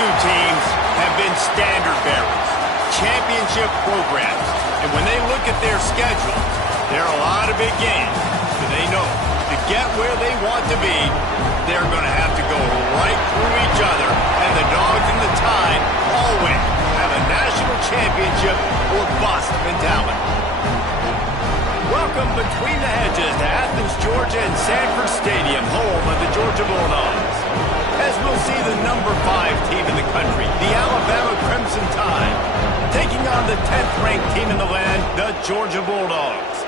two teams have been standard bearers, championship programs. And when they look at their schedules, there are a lot of big games. But they know to get where they want to be, they're going to have to go right through each other. And the Dogs and the Tide always have a national championship or bust mentality. Welcome between the hedges to Athens, Georgia and Sanford Stadium, home of the Georgia Bulldogs. As we'll see the number 5 team in the country, the Alabama Crimson Tide, taking on the 10th-ranked team in the land, the Georgia Bulldogs.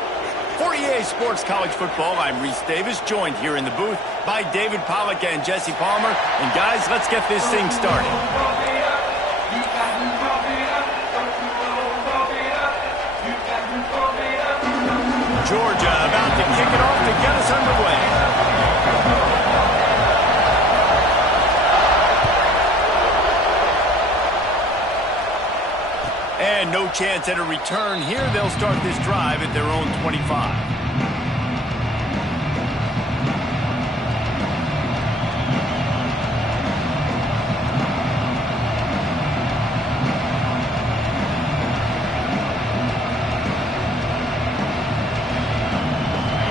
For EA Sports College Football, I'm Reese Davis, joined here in the booth by David Pollack and Jesse Palmer. And guys, let's get this thing started. Georgia about to kick it off to get us underway. And no chance at a return here. They'll start this drive at their own 25.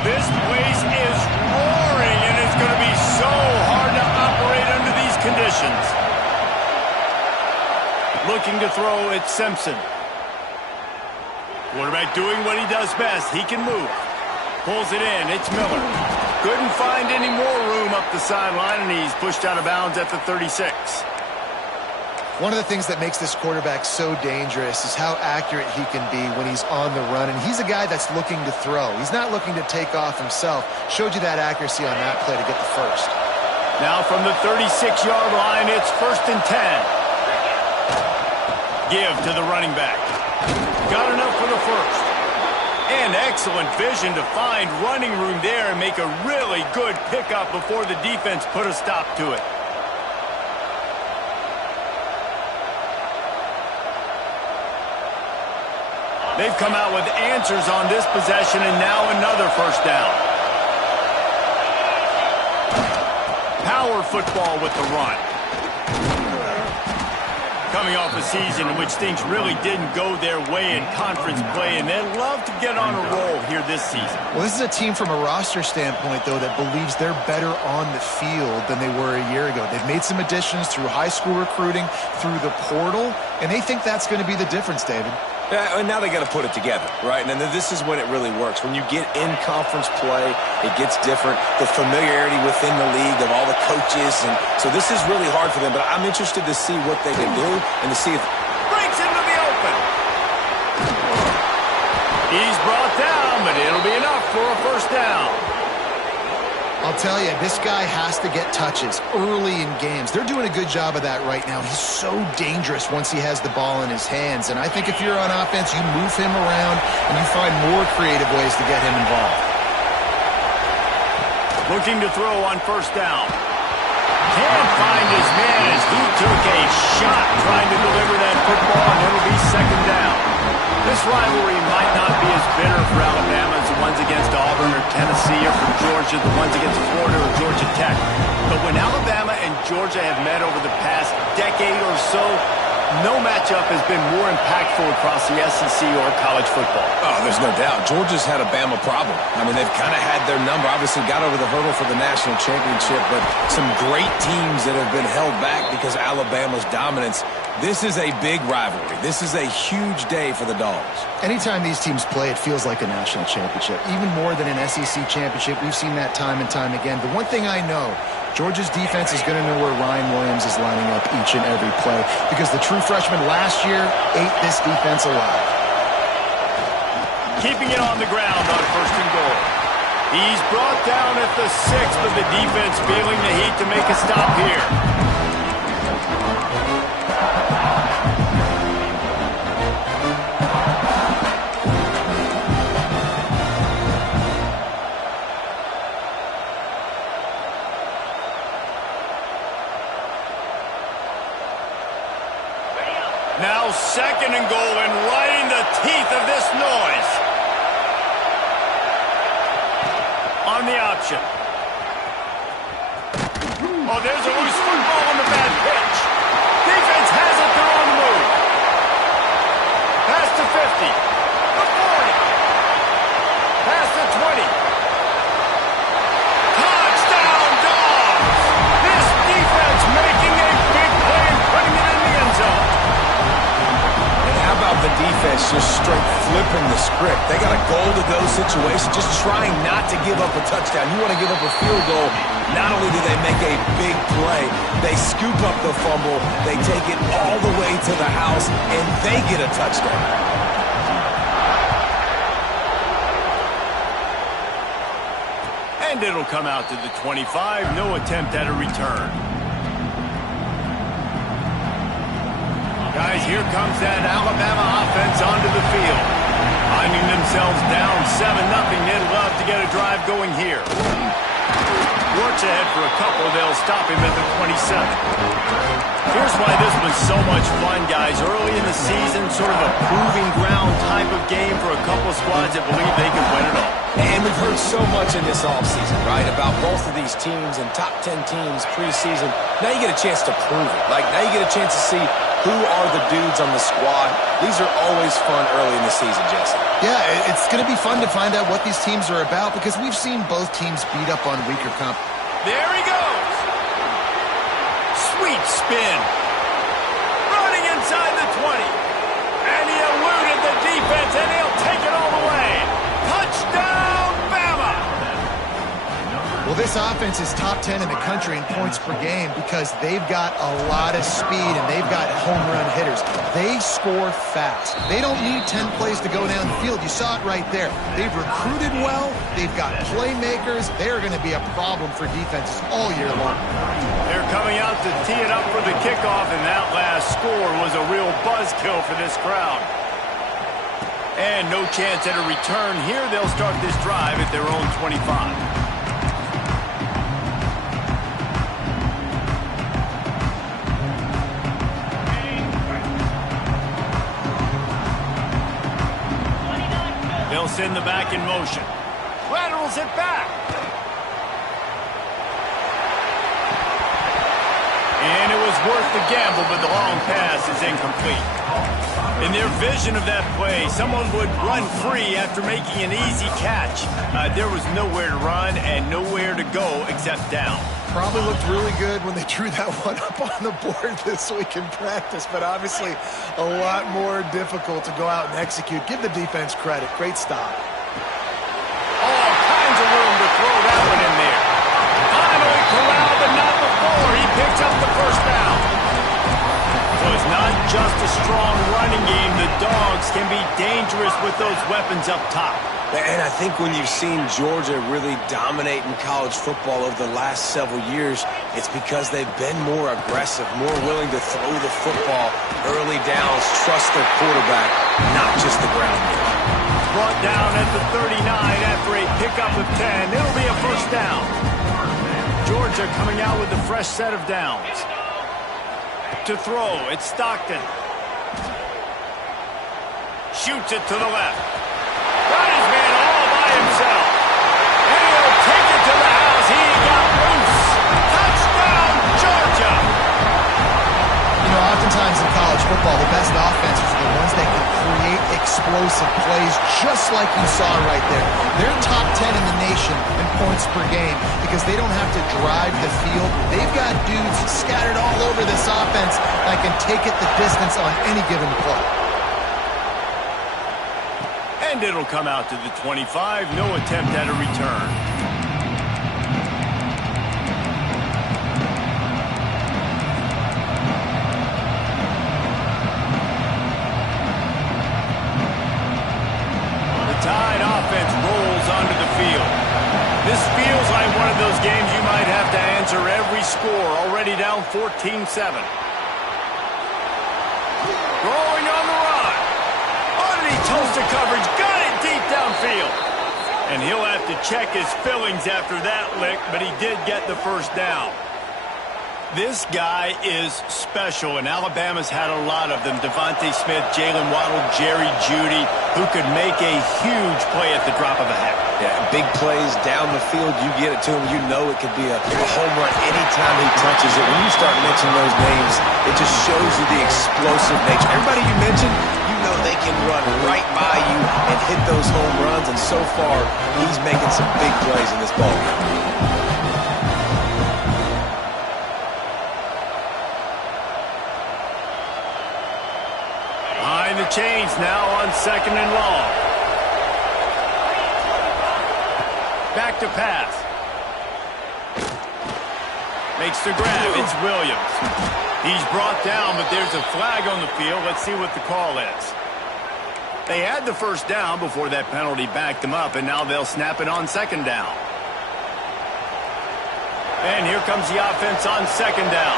This place is roaring, and it's going to be so hard to operate under these conditions. Looking to throw, it's Simpson. Quarterback doing what he does best. He can move. Pulls it in. It's Miller. Couldn't find any more room up the sideline, and he's pushed out of bounds at the 36. One of the things that makes this quarterback so dangerous is how accurate he can be when he's on the run. And he's a guy that's looking to throw. He's not looking to take off himself. Showed you that accuracy on that play to get the first. Now from the 36-yard line, it's 1st and 10. Give to the running back. Got enough for the first. And excellent vision to find running room there and make a really good pickup before the defense put a stop to it. They've come out with answers on this possession, and now another first down. Power football with the run. Coming off a season in which things really didn't go their way in conference play, and they'd love to get on a roll here this season. Well, this is a team from a roster standpoint, though, that believes they're better on the field than they were a year ago. They've made some additions through high school recruiting, through the portal, and they think that's going to be the difference, David. Yeah, and now they got to put it together, right? And then this is when it really works. When you get in conference play, it gets different. The familiarity within the league of all the coaches, and so this is really hard for them. But I'm interested to see what they can do and to see if breaks into the open. He's brought down, but it'll be enough for a first down. I'll tell you, this guy has to get touches early in games. They're doing a good job of that right now. He's so dangerous once he has the ball in his hands. And I think if you're on offense, you move him around and you find more creative ways to get him involved. Looking to throw on first down. Can't find his man as he took a shot trying to deliver that football, and it'll be second down. This rivalry might not be as bitter for Alabama as the ones against Auburn or Tennessee, or for Georgia, the ones against Florida or Georgia Tech. But when Alabama and Georgia have met over the past decade or so, no matchup has been more impactful across the SEC or college football. Oh, there's no doubt. Georgia's had a Bama problem. I mean, they've kind of had their number. Obviously got over the hurdle for the national championship, but some great teams that have been held back because of Alabama's dominance. This is a big rivalry. This is a huge day for the Dogs. Anytime these teams play, it feels like a national championship. Even more than an SEC championship. We've seen that time and time again. The one thing I know, Georgia's defense is going to know where Ryan Williams is lining up each and every play, because the true freshman last year ate this defense alive. Keeping it on the ground on first and goal. He's brought down at the 6, but the defense feeling the heat to make a stop here. Now second and goal, and right in the teeth of this noise. On the option. Oh, there's a loose football on the bad pitch. Big straight flipping the script. They got a goal-to-go situation, just trying not to give up a touchdown. You want to give up a field goal, not only do they make a big play, they scoop up the fumble, they take it all the way to the house, and they get a touchdown. And it'll come out to the 25. No attempt at a return. Guys, here comes that Alabama offense onto the field. Finding themselves down 7-0. They'd love to get a drive going here. Works ahead for a couple. They'll stop him at the 27. Here's why this was so much fun, guys. Early in the season, sort of a proving ground type of game for a couple squads that believe they can win it all. And we've heard so much in this offseason, right, about both of these teams and top 10 teams preseason. Now you get a chance to prove it. Like, now you get a chance to see who are the dudes on the squad. These are always fun early in the season, Jesse. Yeah, it's going to be fun to find out what these teams are about because we've seen both teams beat up on weaker comp. There he goes. Sweet spin. Running inside the 20. And he eluded the defense, and he'll take it all the way. Touchdown, Bama! Well, this offense is top 10 in the country in points per game because they've got a lot of speed and they've got home run hitters. They score fast. They don't need 10 plays to go down the field. You saw it right there. They've recruited well. They've got playmakers. They're going to be a problem for defenses all year long. They're coming out to tee it up for the kickoff, and that last score was a real buzzkill for this crowd. And no chance at a return here. They'll start this drive at their own 25. They'll send the back in motion. Rattles it back. And it was worth the gamble, but the long pass is incomplete. In their vision of that play, someone would run free after making an easy catch. There was nowhere to run and nowhere to go except down. Probably looked really good when they drew that one up on the board this week in practice, but obviously a lot more difficult to go out and execute. Give the defense credit. Great stop. All kinds of room to throw that one in there. Finally corralled, but not before. He picks up the first down. So it's not just a strong running game. The Dogs can be dangerous with those weapons up top. And I think when you've seen Georgia really dominate in college football over the last several years, it's because they've been more aggressive, more willing to throw the football early downs, trust their quarterback, not just the ground game. Brought down at the 39 after a pickup of 10. It'll be a first down. Georgia coming out with a fresh set of downs. To throw, it's Stockton. Shoots it to the left. Got his man all by himself. And he'll take it to the house. He got loose. Touchdown, Georgia. You know, oftentimes in college football, the best offenses are the ones that can create explosive plays just like you saw right there. They're top 10 in the nation in points per game because they don't have to drive the field. They've got dudes scattered all over this offense that can take it the distance on any given play. And it'll come out to the 25. No attempt at a return. The Tide offense rolls onto the field. This feels like one of those games you might have to answer every score. Already down 14-7. Throwing on the run. Toasted coverage, got it deep downfield. And he'll have to check his fillings after that lick, but he did get the first down. This guy is special, and Alabama's had a lot of them. Devontae Smith, Jalen Waddle, Jerry Jeudy, who could make a huge play at the drop of a hat. Yeah, big plays down the field, you get it to him, you know it could be a home run anytime he touches it. When you start mentioning those names, it just shows you the explosive nature. Everybody you mentioned, you know they can run right by you and hit those home runs, and so far, he's making some big plays in this ballgame. The chains now on second and long. Back to pass. Makes the grab. It's Williams. He's brought down, but there's a flag on the field. Let's see what the call is. They had the first down before that penalty backed them up, and now they'll snap it on second down. And here comes the offense on second down.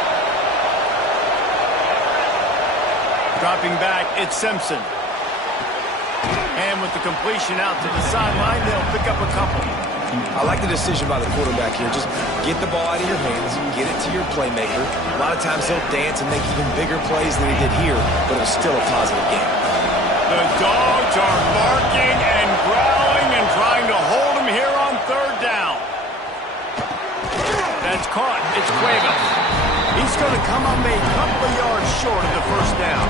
Dropping back, it's Simpson. And with the completion out to the sideline, they'll pick up a couple. I like the decision by the quarterback here. Just get the ball out of your hands, get it to your playmaker. A lot of times he'll dance and make even bigger plays than he did here, but it was still a positive game. The Dogs are barking and growling and trying to hold him here on third down. That's caught. It's Cuevas. He's going to come up a couple of yards short of the first down.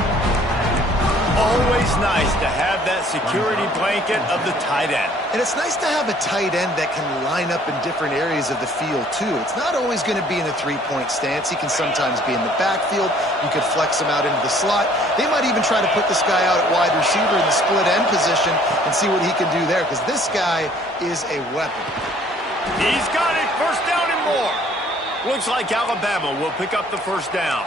Always nice to have that security blanket of the tight end. And it's nice to have a tight end that can line up in different areas of the field, too. It's not always going to be in a three-point stance. He can sometimes be in the backfield. You could flex him out into the slot. They might even try to put this guy out at wide receiver in the split end position and see what he can do there, because this guy is a weapon. He's got it. First down and more. Looks like Alabama will pick up the first down.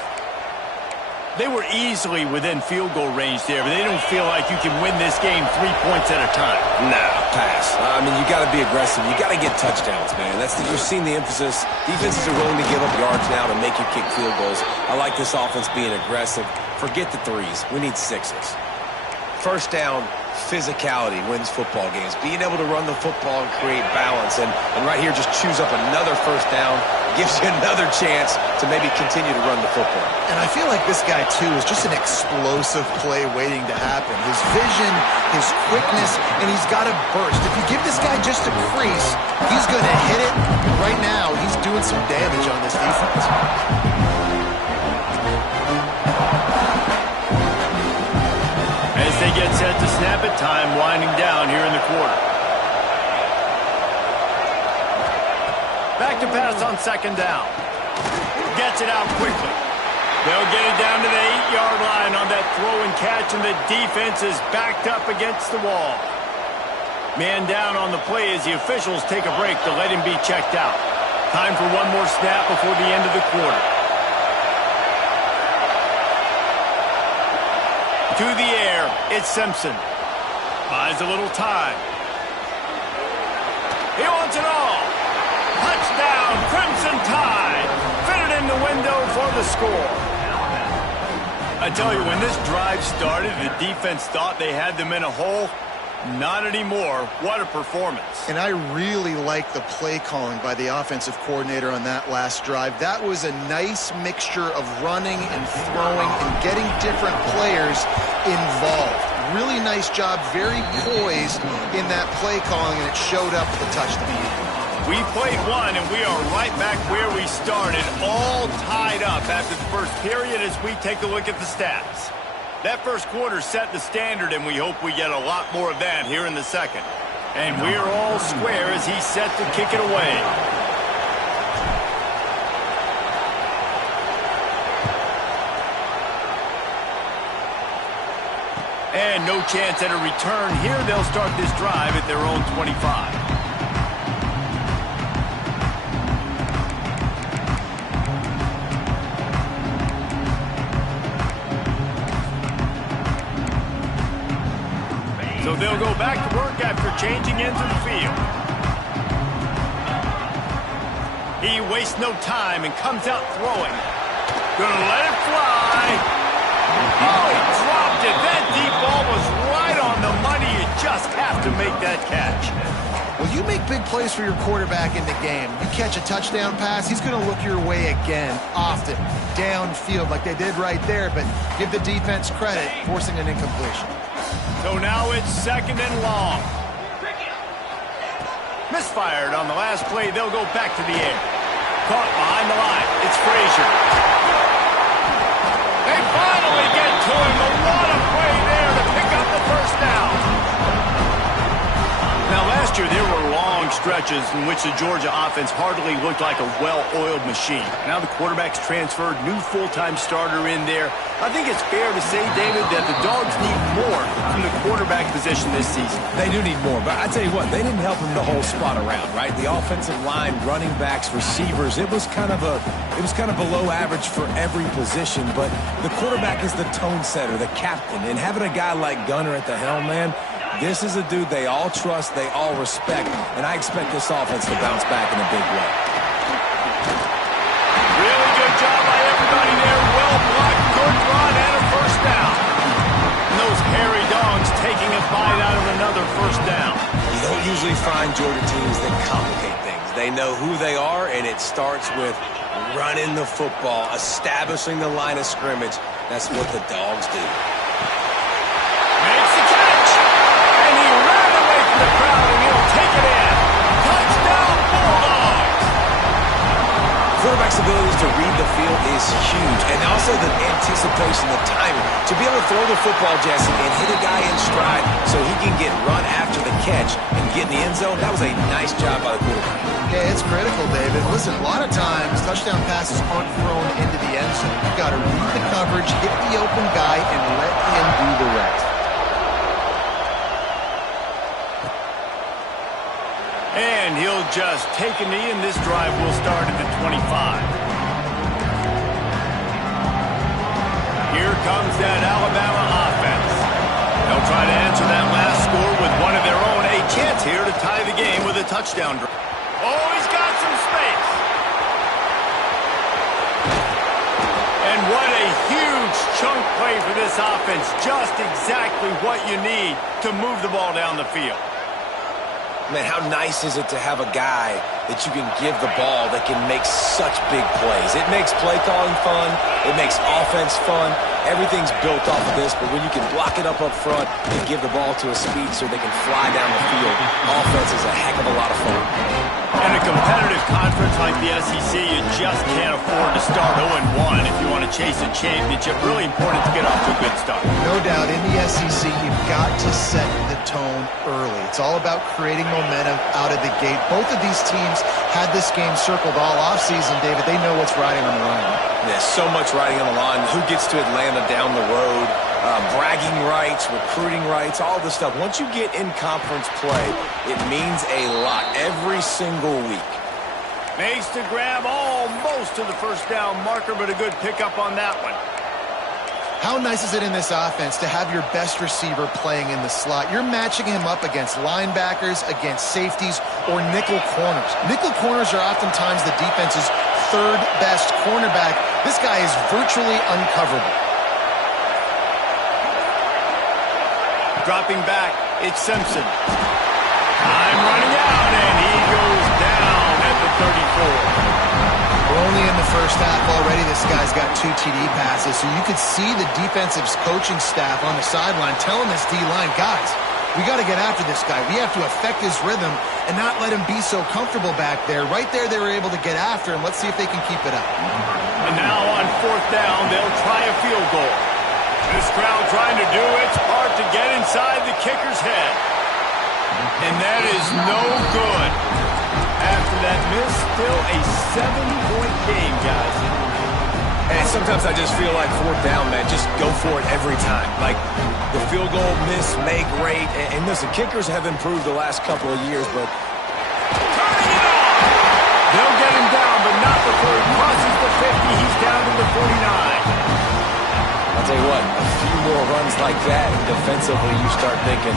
They were easily within field goal range there, but they don't feel like you can win this game 3 points at a time. Nah, pass. I mean, you got to be aggressive. You got to get touchdowns, man. You're seeing the emphasis. Defenses are willing to give up yards now to make you kick field goals. I like this offense being aggressive. Forget the threes. We need sixes. First down, physicality wins football games. Being able to run the football and create balance. And right here, just choose up another first down. Gives you another chance to maybe continue to run the football. And I feel like this guy, too, is just an explosive play waiting to happen. His vision, his quickness, and he's got a burst. If you give this guy just a crease, he's going to hit it. Right now, he's doing some damage on this defense. As they get set to snap it, time winding down here in the quarter. Back to pass on second down. Gets it out quickly. They'll get it down to the 8-yard line on that throw and catch, and the defense is backed up against the wall. Man down on the play as the officials take a break to let him be checked out. Time for one more snap before the end of the quarter. To the air, it's Simpson. Buys a little time. He wants it all. Touchdown, Crimson Tide. Fitted in the window for the score. I tell you, when this drive started, the defense thought they had them in a hole. Not anymore. What a performance. And I really like the play calling by the offensive coordinator on that last drive. That was a nice mixture of running and throwing and getting different players involved. Really nice job, very poised in that play calling, and it showed up with the touchdown. We played one, and we are right back where we started, all tied up after the first period as we take a look at the stats. That first quarter set the standard, and we hope we get a lot more of that here in the second. And we're all square as he's set to kick it away. And no chance at a return here. They'll start this drive at their own 25. So they'll go back to work after changing into the field. He wastes no time and comes out throwing. Gonna let it fly. Oh, he dropped it. That deep ball was right on the money. You just have to make that catch. Well, you make big plays for your quarterback in the game. You catch a touchdown pass, he's going to look your way again, often, downfield like they did right there, but give the defense credit, forcing an incompletion. So now it's second and long. Misfired on the last play. They'll go back to the air. Caught behind the line. It's Frazier. They finally get to him. But what a play there to pick up the first down. Now, last year there were long stretches in which the Georgia offense hardly looked like a well-oiled machine. Now the quarterback's transferred, new full-time starter in there. I think it's fair to say, David, that the Dogs need more from the quarterback position this season. They do need more, but I tell you what, they didn't help him the whole spot around, right? The offensive line, running backs, receivers, it was kind of below average for every position, but the quarterback is the tone setter, the captain, and having a guy like Gunner at the helm, man, this is a dude they all trust, they all respect, and I expect this offense to bounce back in a big way. Really good job by everybody there. Well blocked, good run, and a first down. And those hairy dogs taking a bite out of another first down. You don't usually find Georgia teams that complicate things. They know who they are, and it starts with running the football, establishing the line of scrimmage. That's what the Dogs do. Makes the catch, and he ran away from the crowd, and he'll take it in. Touchdown, Bulldogs! Quarterback's abilities to read the field is huge, and also the anticipation, the timing. To be able to throw the football, Jesse, and hit a guy in stride so he can get run after the catch and get in the end zone, that was a nice job by the quarterback. Yeah, it's critical, David. Listen, a lot of times touchdown passes aren't thrown into the end zone. You've got to read the coverage, hit the open guy, and let him do the rest. And he'll just take a knee, and this drive will start at the 25. Here comes that Alabama offense. They'll try to answer that last score with one of their own. A chance here to tie the game with a touchdown drive. Oh, he's got some space. And what a huge chunk play for this offense. Just exactly what you need to move the ball down the field. Man, how nice is it to have a guy that you can give the ball that can make such big plays. It makes play calling fun. It makes offense fun. Everything's built off of this, but when you can block it up front and give the ball to a speed so they can fly down the field, offense is a heck of a lot of fun. In a competitive conference like the SEC, you just can't afford to start 0-1 if you want to chase a championship. Really important to get off to a good start. No doubt, in the SEC, you've got to set the tone early. It's all about creating momentum out of the gate. Both of these teams had this game circled all offseason, David. They know what's riding on the line. There's so much riding on the line. Who gets to Atlanta down the road? Bragging rights, recruiting rights, all this stuff. Once you get in conference play, it means a lot every single week. Makes the grab almost to the first down marker, but a good pickup on that one. How nice is it in this offense to have your best receiver playing in the slot? You're matching him up against linebackers, against safeties, or nickel corners. Nickel corners are oftentimes the defense's third best cornerback. This guy is virtually uncoverable. Dropping back, it's Simpson. Time running out, and he goes down at the 34. We're only in the first half already. This guy's got 2 TD passes, so you could see the defensive coaching staff on the sideline telling this D-line, guys, we got to get after this guy. We have to affect his rhythm and not let him be so comfortable back there. Right there, they were able to get after him. Let's see if they can keep it up. And now on fourth down, they'll try a field goal. This crowd trying to do its part to get inside the kicker's head. And that is no good. After that miss, still a 7-point game, guys. And sometimes I just feel like fourth down, man, just go for it every time. Like the field goal miss, make rate. And listen, kickers have improved the last couple of years, but turning it off. They'll get him down, but not before he crosses the 50. He's down to the 49. I'll tell you what, a few more runs like that, and defensively you start thinking,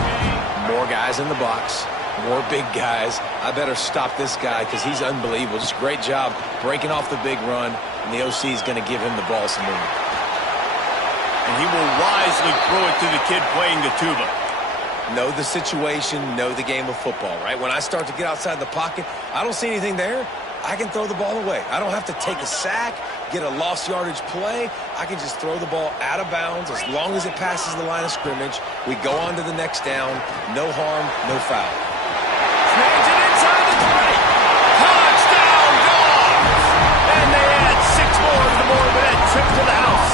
more guys in the box, more big guys. I better stop this guy because he's unbelievable. Just great job breaking off the big run, and the OC is going to give him the ball some more. And he will wisely throw it to the kid playing the tuba. Know the situation, know the game of football, right? When I start to get outside the pocket, I don't see anything there. I can throw the ball away. I don't have to take a sack, get a lost yardage play. I can just throw the ball out of bounds as long as it passes the line of scrimmage. We go on to the next down. No harm, no foul. Snags it inside the 20. Touchdown, Dogs! And they add 6 more to the board with that trip to the house.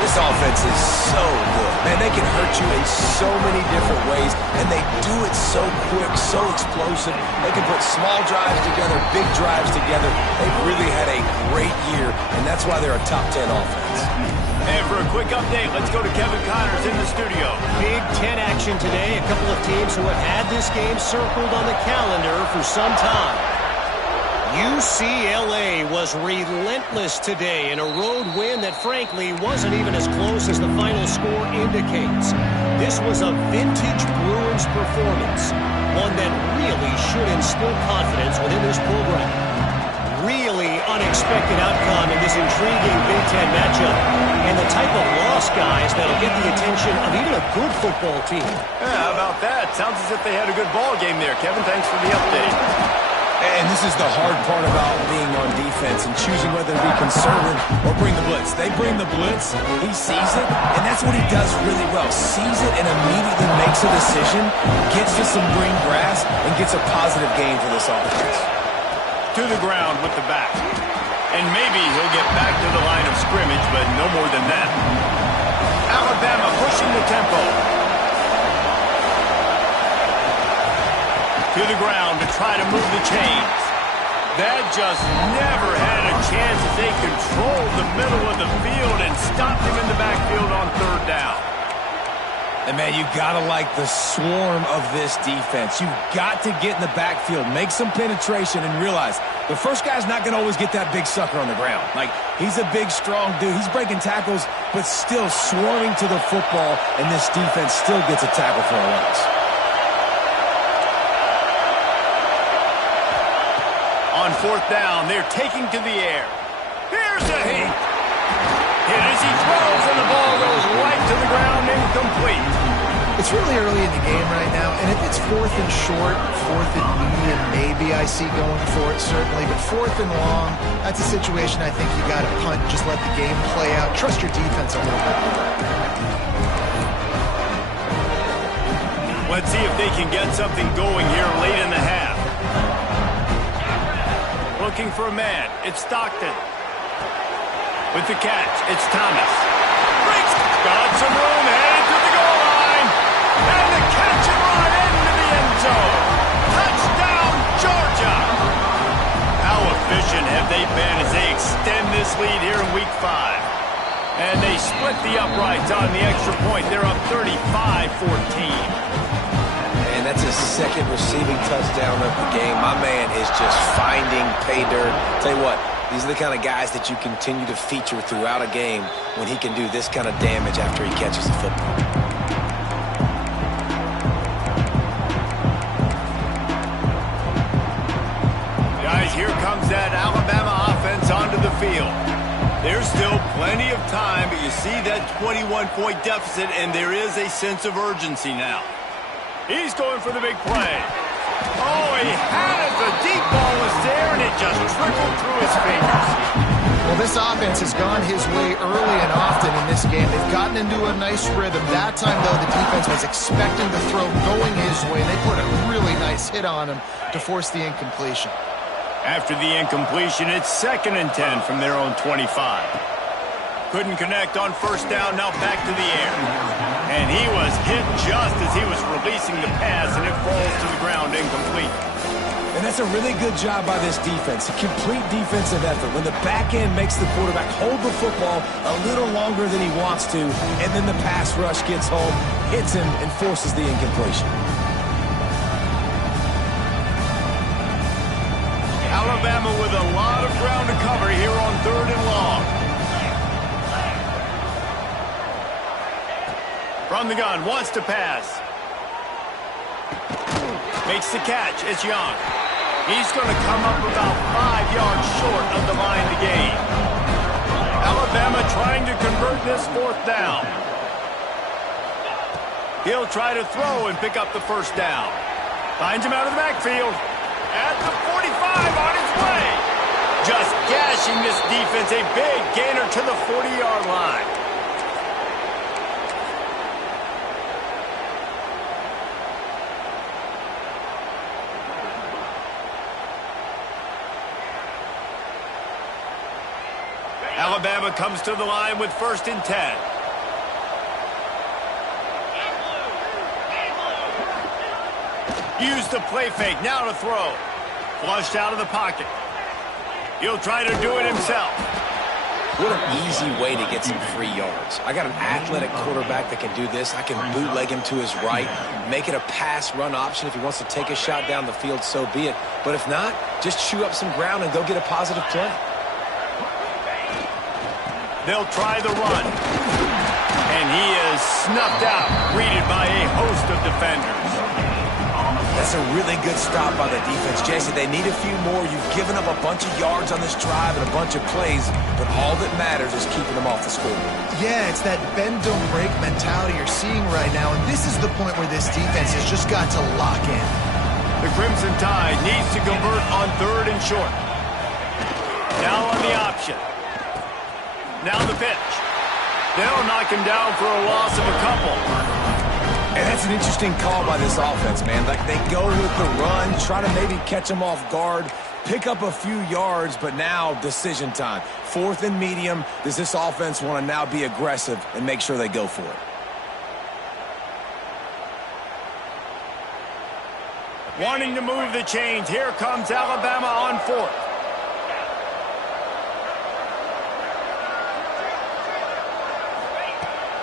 This This offense is so good. Man, they can hurt you in so many different ways, and they do it so quick, so explosive. They can put small drives together, big drives together. They've really had a great year, and that's why they're a top 10 offense. And for a quick update, let's go to Kevin Connors in the studio. Big Ten action today. A couple of teams who have had this game circled on the calendar for some time. UCLA was relentless today in a road win that, frankly, wasn't even as close as the final score indicates. This was a vintage Bruins performance, one that really should instill confidence within this program. Really unexpected outcome in this intriguing Big Ten matchup, and the type of loss, guys, that'll get the attention of even a good football team. Yeah, how about that? Sounds as if they had a good ball game there. Kevin, thanks for the update. And this is the hard part about being on defense and choosing whether to be conservative or bring the blitz. They bring the blitz, he sees it, and that's what he does really well. Sees it and immediately makes a decision, gets to some green grass, and gets a positive gain for this offense. To the ground with the back. And maybe he'll get back to the line of scrimmage, but no more than that. Alabama pushing the tempo. To the ground to try to move the chains. That just never had a chance as they controlled the middle of the field and stopped him in the backfield on third down. And, man, you got to like the swarm of this defense. You've got to get in the backfield, make some penetration, and realize the first guy's not going to always get that big sucker on the ground. Like, he's a big, strong dude. He's breaking tackles, but still swarming to the football, and this defense still gets a tackle for a loss. On fourth down, they're taking to the air. Here's a hit. Hit as he throws, and the ball goes right to the ground, incomplete. It's really early in the game right now, and if it's fourth and short, fourth and medium, maybe I see going for it, certainly. But fourth and long, that's a situation I think you got to punt, just let the game play out. Trust your defense a little bit more. Let's see if they can get something going here late in the half. Looking for a man. It's Stockton. With the catch, it's Thomas. Breaks. Got some room, headed to the goal line. And the catch and run into the end zone. Touchdown, Georgia. How efficient have they been as they extend this lead here in Week 5? And they split the uprights on the extra point. They're up 35-14. And that's his second receiving touchdown of the game. My man is just finding pay dirt. Tell you what, these are the kind of guys that you continue to feature throughout a game when he can do this kind of damage after he catches the football. Guys, here comes that Alabama offense onto the field. There's still plenty of time, but you see that 21-point deficit, and there is a sense of urgency now. He's going for the big play. Oh, he had it. The deep ball was there, and it just trickled through his fingers. Well, this offense has gone his way early and often in this game. They've gotten into a nice rhythm. That time, though, the defense was expecting the throw going his way, and they put a really nice hit on him to force the incompletion. After the incompletion, it's 2nd and 10 from their own 25. Couldn't connect on first down, now back to the air. And he was hit just as he was releasing the pass, and it falls to the ground incomplete. And that's a really good job by this defense, a complete defensive effort. When the back end makes the quarterback hold the football a little longer than he wants to, and then the pass rush gets home, hits him, and forces the incompletion. Alabama with a lot of ground to cover here on 3rd and long. From the gun, wants to pass. Makes the catch. It's Young. He's going to come up about 5 yards short of the line to gain. Alabama trying to convert this 4th down. He'll try to throw and pick up the first down. Finds him out of the backfield. At the 45 on his way. Just gashing this defense. A big gainer to the 40-yard line. Alabama comes to the line with 1st and 10. Use the play fake. Now to throw. Flushed out of the pocket. He'll try to do it himself. What an easy way to get some free yards. I got an athletic quarterback that can do this. I can bootleg him to his right, make it a pass-run option. If he wants to take a shot down the field, so be it. But if not, just chew up some ground and go get a positive play. They'll try the run. And he is snuffed out, greeted by a host of defenders. That's a really good stop by the defense. Jason, they need a few more. You've given up a bunch of yards on this drive and a bunch of plays, but all that matters is keeping them off the scoreboard. Yeah, it's that bend, don't break mentality you're seeing right now, and this is the point where this defense has just got to lock in. The Crimson Tide needs to convert on 3rd and short. Now on the option. Now the pitch. They'll knock him down for a loss of a couple. And that's an interesting call by this offense, man. Like, they go with the run, try to maybe catch them off guard, pick up a few yards, but now decision time. 4th and medium. Does this offense want to now be aggressive and make sure they go for it? Wanting to move the chains. Here comes Alabama on 4th.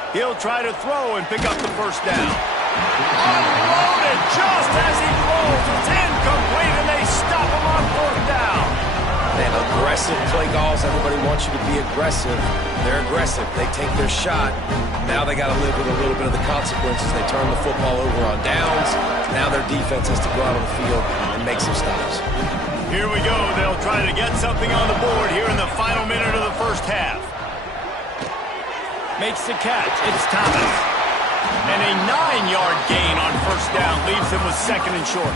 He'll try to throw and pick up the first down. Unloaded just as he throws. It's incomplete, and they stop him on 4th down. Man, aggressive play calls. Everybody wants you to be aggressive. They're aggressive. They take their shot. Now they got to live with a little bit of the consequences. They turn the football over on downs. Now their defense has to go out on the field and make some stops. Here we go. They'll try to get something on the board here in the final minute of the first half. Makes the catch. It's Thomas. And a 9-yard gain on 1st down leaves him with 2nd and short.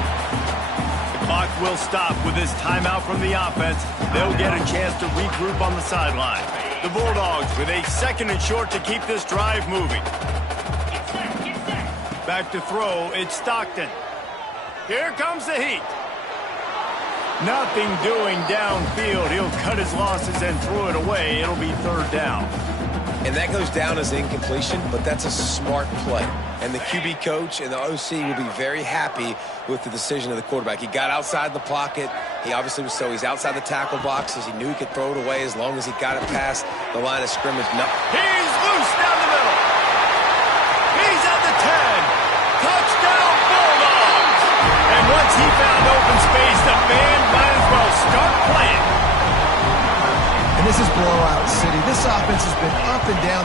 The clock will stop with this timeout from the offense. They'll get a chance to regroup on the sideline. The Bulldogs with a 2nd and short to keep this drive moving. Back to throw. It's Stockton. Here comes the heat. Nothing doing downfield. He'll cut his losses and throw it away. It'll be 3rd down. And that goes down as incompletion, but that's a smart play. And the QB coach and the OC will be very happy with the decision of the quarterback. He got outside the pocket. He obviously was he's outside the tackle boxes. He knew he could throw it away as long as he got it past the line of scrimmage. No. He's loose down the middle. He's at the 10. Touchdown Bulldogs. And once he found open space, the band might as well start playing. And this is blowout city. This offense has been up and down.